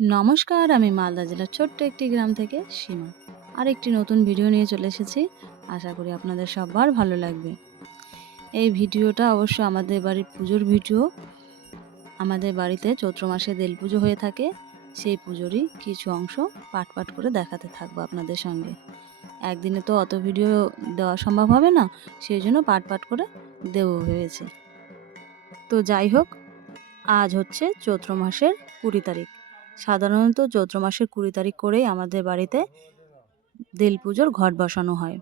নমস্কার, আমি মালদা জেলার ছোট্ট একটি গ্রাম থেকে সীমা। আরেকটি নতুন ভিডিও নিয়ে চলে এসেছি। আশা করি আপনাদের সবার ভালো লাগবে। এই ভিডিওটা অবশ্য আমাদের বাড়ির পুজোর ভিডিও। আমাদের বাড়িতে চৈত্র মাসে দেল পুজো হয়ে থাকে, সেই পুজোরই কিছু অংশ পাট করে দেখাতে থাকবো আপনাদের সঙ্গে। একদিনে তো অত ভিডিও দেওয়া সম্ভব হবে না, সেই জন্য পাট করে দেবো ভেবেছি। তো যাই হোক, আজ হচ্ছে চৈত্র মাসের 20 তারিখ। সাধারণত চৈত্র মাসের 20 তারিখ করেই আমাদের বাড়িতে দেল পুজোর ঘট বসানো হয়।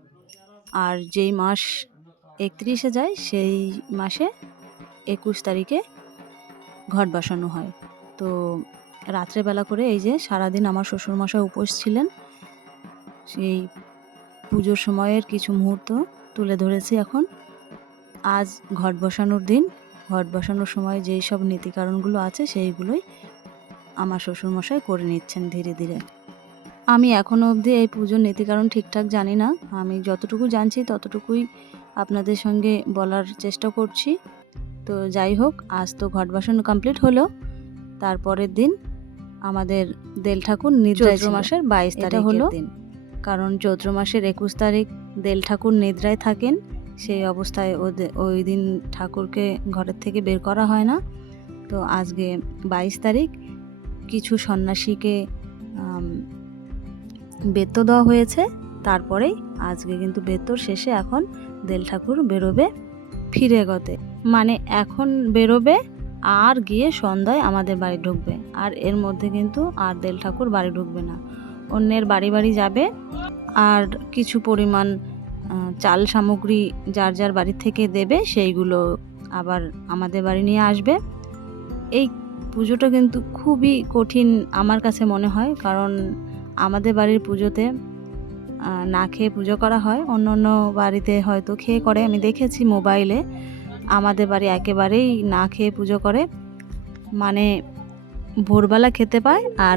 আর যেই মাস 31-এ যায় সেই মাসে 21 তারিখে ঘট বসানো হয়। তো রাত্রেবেলা করে এই যে সারাদিন আমার শ্বশুরমশাই উপোস ছিলেন, সেই পুজোর সময়ের কিছু মুহূর্ত তুলে ধরেছি এখন। আজ ঘট বসানোর দিন। ঘট বসানোর সময় যেই সব নীতিকারণগুলো আছে সেইগুলোই আমার শ্বশুরমশাই করে নিচ্ছেন ধীরে ধীরে। আমি এখনও অবধি এই পুজোর নীতিকারণ ঠিকঠাক জানি না। আমি যতটুকু জানছি ততটুকুই আপনাদের সঙ্গে বলার চেষ্টা করছি। তো যাই হোক, আজ তো ঘট বসানো কমপ্লিট হলো। তারপরের দিন আমাদের দেল ঠাকুর নিদ্রায় চৈত্র মাসের 22 তারিখ হলো দিন। কারণ চৈত্র মাসের 21 তারিখ দেল ঠাকুর নিদ্রায় থাকেন। সেই অবস্থায় ওই দিন ঠাকুরকে ঘরের থেকে বের করা হয় না। তো আজকে 22 তারিখ কিছু সন্ন্যাসীকে বেত্ত দেওয়া হয়েছে। তারপরেই আজকে কিন্তু বেত্তর শেষে এখন দেল ঠাকুর বেরোবে ফিরে গতে, মানে এখন বেরোবে আর গিয়ে সন্ধ্যায় আমাদের বাড়ি ঢুকবে। আর এর মধ্যে কিন্তু আর দেল ঠাকুর বাড়ি ঢুকবে না, অন্যের বাড়ি যাবে। আর কিছু পরিমাণ চাল সামগ্রী যার যার বাড়ি থেকে দেবে, সেইগুলো আবার আমাদের বাড়ি নিয়ে আসবে। এই পুজোটা কিন্তু খুবই কঠিন আমার কাছে মনে হয়, কারণ আমাদের বাড়ির পুজোতে না খেয়ে পুজো করা হয়। অন্য বাড়িতে হয়তো খেয়ে করে, আমি দেখেছি মোবাইলে। আমাদের বাড়ি একেবারেই না খেয়ে পুজো করে, মানে ভোরবেলা খেতে পায় আর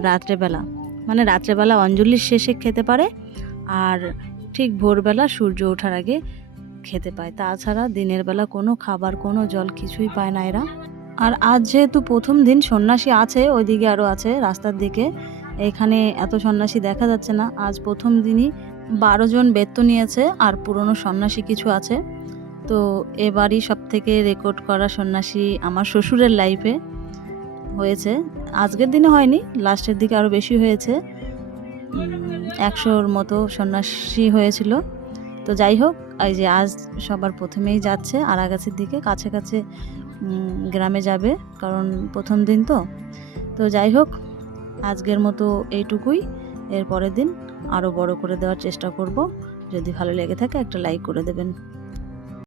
রাত্রেবেলা অঞ্জলির শেষে খেতে পারে, আর ঠিক ভোরবেলা সূর্য ওঠার আগে খেতে পায়। তাছাড়া দিনের বেলা কোনো খাবার কোনো জল কিছুই পায় না এরা। আর আজ যেহেতু প্রথম দিন, সন্ন্যাসী আছে ওইদিকে, আরও আছে রাস্তার দিকে, এখানে এত সন্ন্যাসী দেখা যাচ্ছে না। আজ প্রথম দিনই 12 জন বেত্ত নিয়েছে, আর পুরনো সন্ন্যাসী কিছু আছে। তো এবারই সব থেকে রেকর্ড করা সন্ন্যাসী আমার শ্বশুরের লাইফে হয়েছে। আজকের দিনে হয়নি, লাস্টের দিকে আরও বেশি হয়েছে, 100-র মতো সন্ন্যাসী হয়েছিল। তো যাই হোক, এই যে আজ সবার প্রথমেই যাচ্ছে আরাগাছির দিকে, কাছে গ্রামে যাবে, কারণ প্রথম দিন তো যাই হোক, আজকের মতো এইটুকুই। এর পরের দিন আরও বড় করে দেওয়ার চেষ্টা করব। যদি ভালো লেগে থাকে একটা লাইক করে দেবেন।